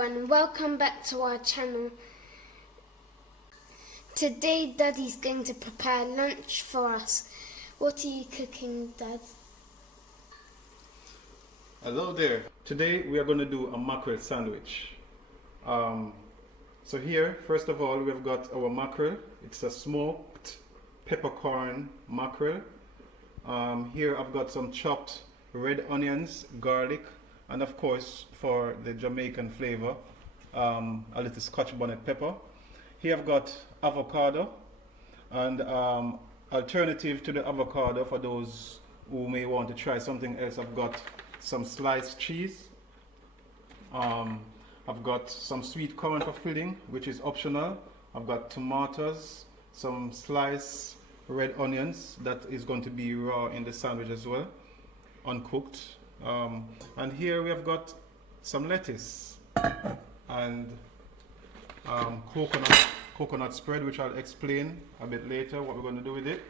everyone, welcome back to our channel. Today Daddy's going to prepare lunch for us. What are you cooking, Dad? Hello there. Today we are going to do a mackerel sandwich. So here, first of all, we've got our mackerel. It's a smoked peppercorn mackerel. Here I've got some chopped red onions, garlic, and of course, for the Jamaican flavor, a little scotch bonnet pepper. Here I've got avocado, and alternative to the avocado, for those who may want to try something else, I've got some sliced cheese. I've got some sweet corn for filling, which is optional. I've got tomatoes, some sliced red onions that is going to be raw in the sandwich as well, uncooked. And here we have got some lettuce and coconut spread, which I'll explain a bit later what we're going to do with it.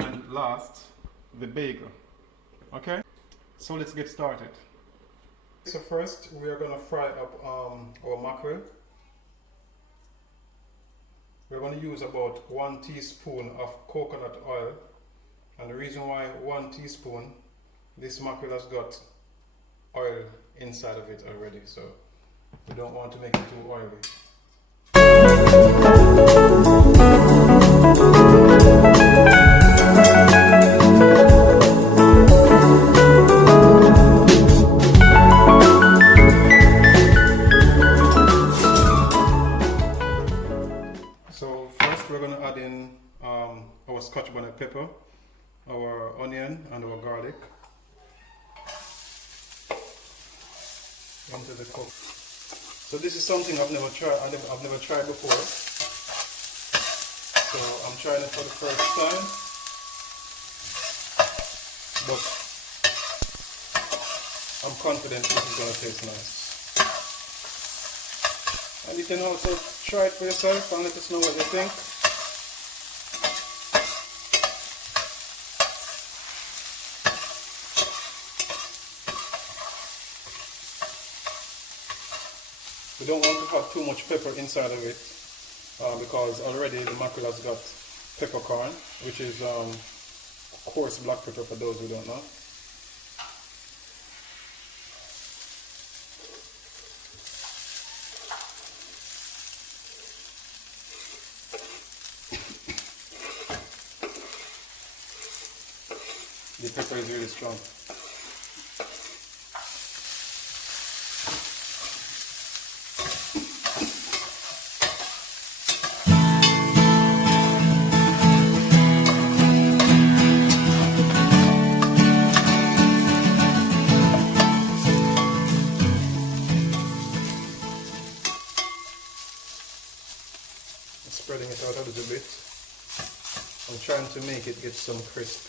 And last, the bagel. Okay, so let's get started. So first we are going to fry up our mackerel. We're going to use about 1 teaspoon of coconut oil, and the reason why 1 teaspoon, this mackerel has got oil inside of it already, so we don't want to make it too oily. So first we're going to add in our scotch bonnet pepper, our onion and our garlic into the cook. So this is something I've never tried before. So I'm trying it for the first time, but I'm confident this is going to taste nice. And you can also try it for yourself and let us know what you think. We don't want to have too much pepper inside of it because already the mackerel has got peppercorn, which is coarse black pepper for those who don't know. The pepper is really strong. Spreading it out a little bit. I'm trying to make it get some crisp.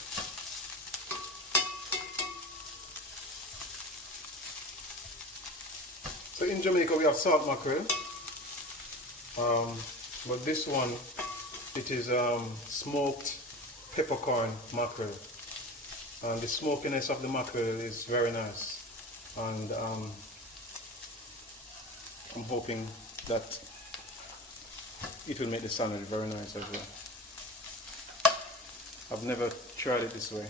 So in Jamaica we have salt mackerel, but this one, it is smoked peppercorn mackerel, and the smokiness of the mackerel is very nice, and I'm hoping that it will make the sandwich very nice as well. I've never tried it this way.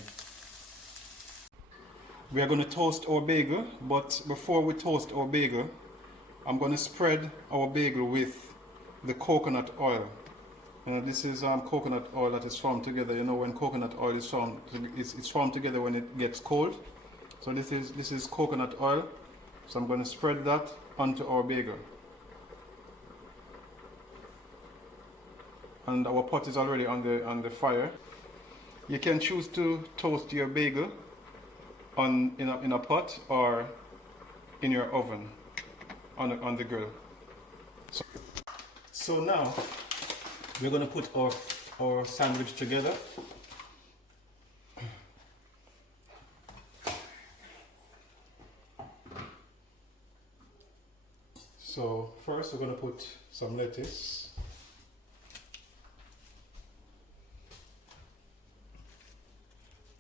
We are going to toast our bagel, but before we toast our bagel, I'm going to spread our bagel with the coconut oil. This is coconut oil that is formed together. You know, when coconut oil is formed, it's formed together when it gets cold. So this is coconut oil. So I'm going to spread that onto our bagel. And our pot is already on the fire. You can choose to toast your bagel in a pot or in your oven on the grill. So now we're going to put our sandwich together. So first we're going to put some lettuce.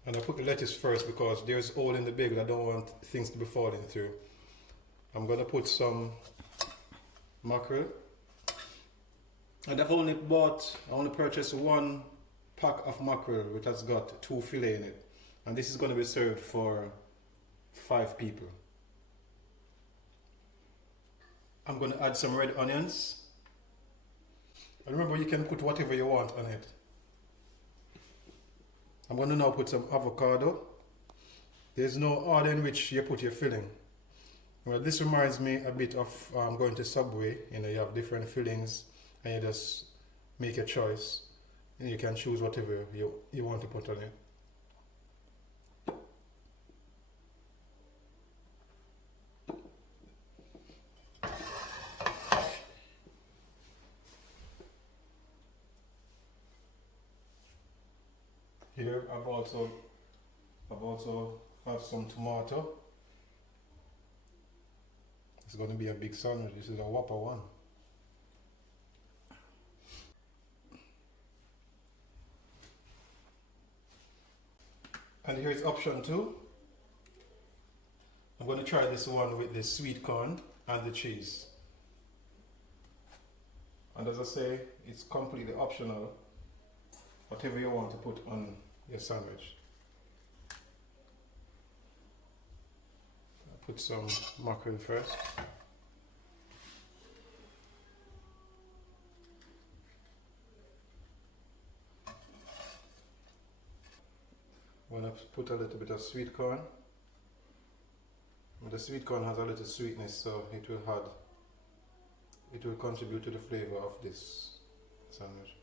And I put the lettuce first because there's hole in the bagel. I don't want things to be falling through. I'm gonna put some mackerel. And I only purchased one pack of mackerel which has got 2 fillet in it. And this is gonna be served for 5 people. I'm gonna add some red onions. And remember, you can put whatever you want on it. I'm gonna now put some avocado. There's no order in which you put your filling. Well, this reminds me a bit of going to Subway. You know, you have different fillings and you just make a choice. And you can choose whatever you want to put on it. Here I've also have some tomato. It's going to be a big sandwich. This is a Whopper one. And here's option 2. I'm going to try this one with the sweet corn and the cheese. And as I say, it's completely optional. Whatever you want to put on your sandwich. I'll put some mackerel first. I'm going to put a little bit of sweet corn. And the sweet corn has a little sweetness, so it will contribute to the flavor of this sandwich.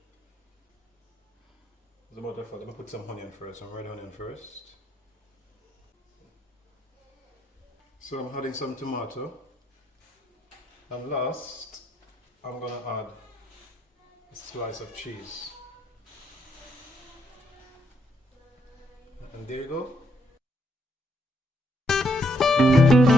As a matter of fact, let me put some onion first, some red onion first. So I'm adding some tomato. And last, I'm going to add a slice of cheese. And there you go.